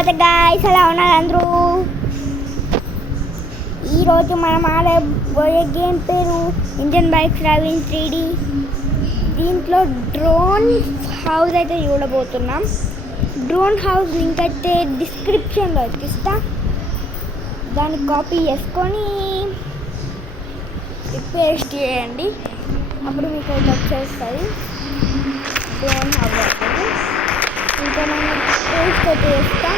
What guys, ఎలా ఉన్నారు అందరూ? ఈరోజు మనం ఆడబోయే గేమ్ పేరు ఇండియన్ బైక్ డ్రైవింగ్ 3D. దీంట్లో డ్రోన్ హౌస్ అయితే చూడబోతున్నాం. డ్రోన్ హౌస్ లింక్ అయితే డిస్క్రిప్షన్లో ఇస్తా, దాన్ని కాపీ చేసుకొని పేస్ట్ చేయండి. అప్పుడు మీకు అయితే వచ్చేస్తుంది డ్రోన్ హౌస్ అవుతుంది. ఇంకా నేను పేస్ట్ అయితే చేస్తా.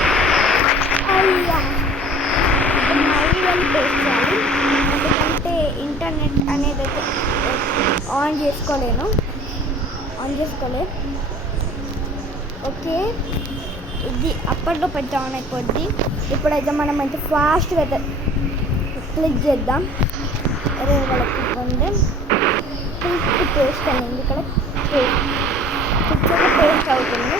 అయ్యా మళ్ళీ వెళ్ళి పేస్ట్ చేయాలి, ఎందుకంటే ఇంటర్నెట్ అనేది అయితే ఆన్ చేసుకోలే. ఓకే, ఇది అప్పట్లో పెద్ద ఆన్ అయిపోద్ది. ఇప్పుడైతే మనం అయితే ఫాస్ట్గా అయితే క్లిక్ చేద్దాం. అరే వాళ్ళకి ఇవ్వండి, క్లిక్ పేస్ట్ అనేది ఇక్కడ పేస్ట్ అవుతుంది.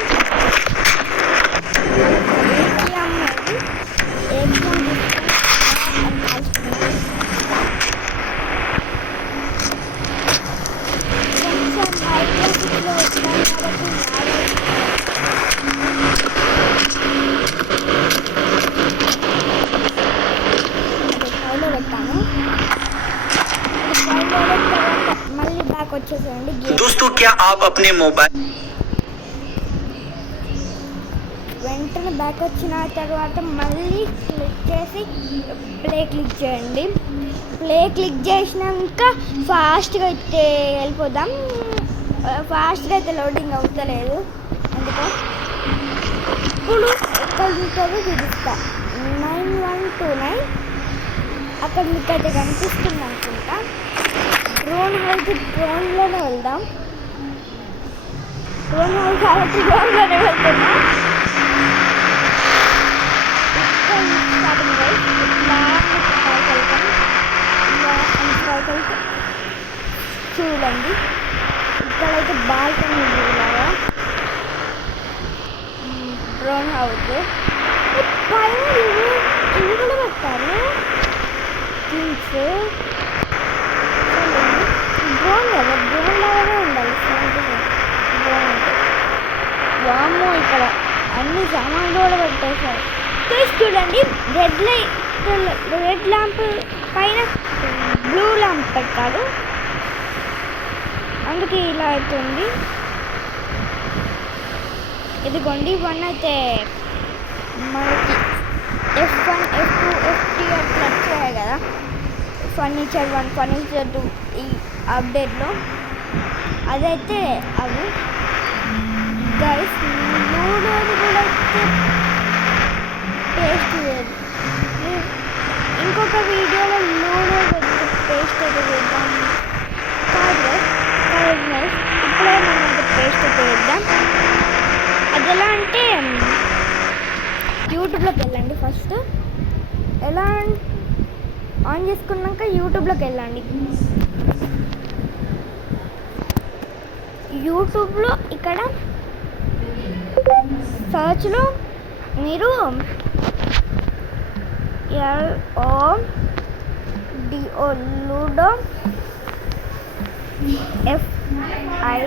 మళ్ళీ బ్యాక్ వచ్చేసేయండి. दोस्तों क्या आप अपने मोबाइल వెంటనే బ్యాక్ వచ్చిన తర్వాత మళ్ళీ క్లిక్ చేసి ప్లే క్లిక్ చేయండి. ప్లే క్లిక్ చేసినాక ఫాస్ట్గా అయితే వెళ్ళిపోదాం. ఫాస్ట్గా అయితే లోడింగ్ అవుతలేదు, అందుకో ఇప్పుడు ఎక్కడ ఉంటుందో చూపిస్తా. 9129 అక్కడ మీకు అయితే కనిపిస్తుంది అనుకుంటా. డ్రోన్ హౌస్, డ్రోన్లోనే వెళ్దాం. డ్రోన్ హౌస్ కాబట్టి డ్రోన్లోనే వెళ్తున్నాం. చూడండి, ఇక్కడైతే బాల్కనీ లాగా డ్రోన్ హౌస్ పైన ఇవి కూడా పెట్టారు. థింగ్స్ డ్రోన్ కదా, డ్రోన్ లాగానే ఉండాలి. డ్రోన్ అంటే వామ్మో, ఇక్కడ అన్ని సామాన్లు కూడా పెట్టేశారు. చూడండి, రెడ్ ల్యాంప్ పైన బ్లూ ల్యాంప్ పెట్టారు, అందుకే ఇలా అవుతుంది. ఇదిగోండి, 1 అయితే మనకి F1, F2, F3 అట్లా వచ్చాయి కదా. ఫర్నిచర్ 1, ఫర్నిచర్ 2 ఈ అప్డేట్లో అదైతే అవి గైస్. మూడోది కూడా అయితే పేస్ట్ చేయదు. ఇంకొక వీడియోలో లూడో పేస్ట్ అయితే చేద్దాం. ఇప్పుడే మనం అయితే పేస్ట్ అయితే చేద్దాం. అది ఎలా అంటే యూట్యూబ్లోకి వెళ్ళండి. ఫస్ట్ ఎలా ఆన్ చేసుకున్నాక యూట్యూబ్లోకి వెళ్ళండి. యూట్యూబ్లో ఇక్కడ సర్చ్లో మీరు LODO లూడో FI